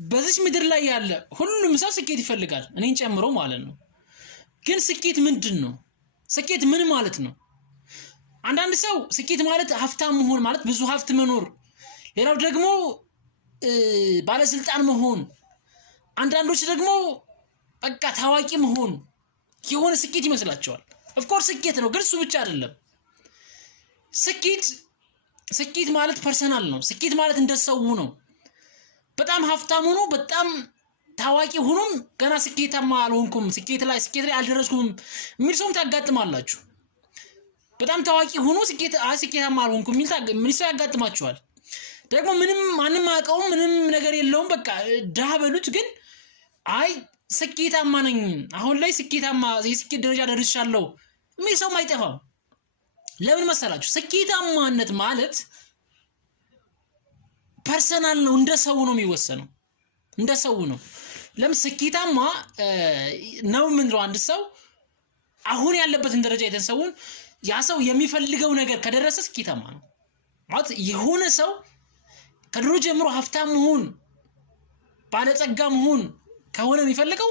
በዚህ ምድር ላይ ያለ ሁሉም ሰው ስኬት ይፈልጋል እኔን ጨምሮ ማለት ነው ግን ስኬት ምንድነው ስኬት ምን ማለት ነው አንዳንድ ሰው ስኬት ማለት ሀብታም መሆን ማለት ብዙ ሀብት መኖር ሌላው ደግሞ ባለስልጣን መሆን አንዳንዶች ደግሞ በቃ ታዋቂ መሆን የሆነ ስኬት ይመስላቸዋል ኦፍ ኮርስ ስኬት ነው ግን እሱ ብቻ አይደለም ስኬት ማለት ፐርሰናል ነው ስኬት ማለት እንደሰው ነው በጣም ሀብታም ሆኖ በጣም ታዋቂ ሆኖም ገና ስኬታማ አልሆንኩም ስኬት ላይ አልደረስኩም የሚል ሰው ታጋጥማላችሁ በጣም ታዋቂ ሆኖ ስኬታማ አልሆንኩም የሚል ሰው ያጋጥማችኋል ደግሞ ምንም ማንንም አቀው ምንም ነገር የለውም በቃ ዳህ በሉት ግን አይ ስኬታማ ነኝ አሁን ላይ ስኬታማ የስኬት ደረጃ ደርሻለሁ የሚል ሰው ማይጠፋም ለምን መሰላችሁ ስኬታማነት ማለት ፐርሰናል ነው እንደሰው ነው የሚወሰነው እንደሰው ነው ለምን ስኬታማ ነው ምንድነው አንድ ሰው አሁን ያለበትን ደረጃ የተሰውን ያ ሰው የሚፈልገው ነገር ከደረሰ ስኬታማ ነው ማለት የሆነ ሰው ከድሮ ጀምሮ ሀብታም መሆን ባለጸጋ መሆን ከሆነ የሚፈልገው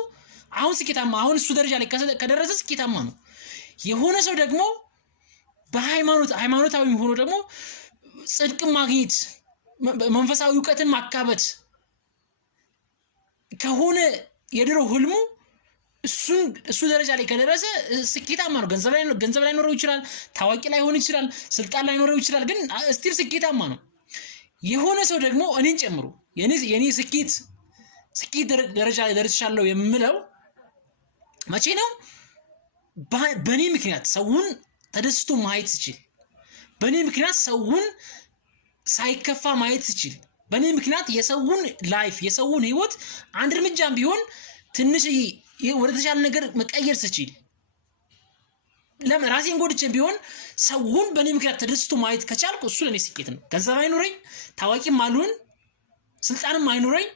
አሁን ስኬታማ አሁን እሱ ደረጃ ላይ ከደረሰ ስኬታማ ነው የሆነ ሰው ደግሞ ሃይማኖታዊ ሆኖ ደግሞ ጽድቅ ማግኘት መንፈሳዊ ዕውቀትን ማካበት ከሆነ የድሮ ህልሙ እሱ ደረጃ ላይ ከደረሰ ስኬታማ ነው ገንዘብ ላይ ኖረው ይችላል ታዋቂ ላይ ሆነ ይችላል ስልጣን ላይ ኖረው ይችላል ግን ስቲል ስኬታማ ነው የሆነ ሰው ደግሞ እኔን ጨምሮ የኔ ስኬት ደረጃ ላይ ደርሻለሁ የምለው መቼ ነው በኔ ምክንያት ሰውን ተደስቶ ማየት ይችላል በኔ ምክንያት ሰውን ሳይከፋ ማየት ይችላል በኔ ምክንያት የሰውን ላይፍ የሰውን ህይወት አንድ እርምጃም ቢሆን ትንሽ ወደ ተሻለ ነገር መቀየር ይችላል ለራሴን ጎድቼ ቢሆን ሰውን በኔ ምክንያት ተደስቶ ማየት ከቻልኩ እሱ ለኔ ስኬት ነው ገንዘብ አይኖረኝ ታዋቂም አልሆን ስልጣንም አይኖረኝ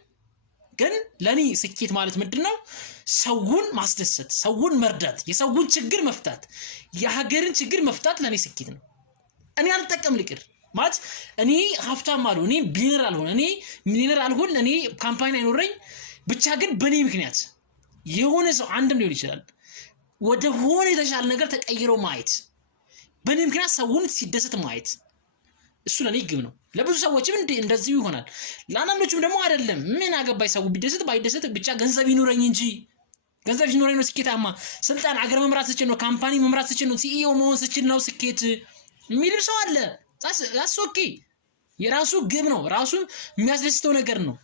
ግን ለኔ ስኬት ማለት ምንድነው ሰውን ማስደሰት ሰውን መርዳት የሰውን ችግር መፍታት የሀገርን ችግር መፍታት ለኔ ስኬት ነው እኔ አልጠቀም ልቅር ማለት እኔ ሀብታም አልሆን እኔ ቢሊየነር አልሆን እኔ ሚሊየነር አልሆን እኔ ካምፓኒ አይኖረኝ ብቻ ግን በኔ ምክንያት የሆነ ሰው አንድም ሊሆን ይችላል ወደ ሆነ የተሻለ ነገር ተቀይሮ ማየት በኔ ምክንያት ሰውን ሲደሰት ማየት እሱ ለኔ ግብ ነው ለብዙ ሰዎችም እንደዚህ ይሆናል ለአንዳንዶቹም ደግሞ አይደለም ምን አገባይ ሰው ቢደሰት ባይደሰት ብቻ ገንዘብ ይኖረኝ እንጂ ገንዘብ ይኖረኝ ነው ስኬታማ ስልጣን አገር መምራት ስችል ነው ካምፓኒ መምራት ስችል ነው ሲኢኦ መሆን ስችል ነው ስኬት የሚል ሰው አለ that's okay የራሱ ግብ ነው ራሱ የሚያስደስተው ነገር ነው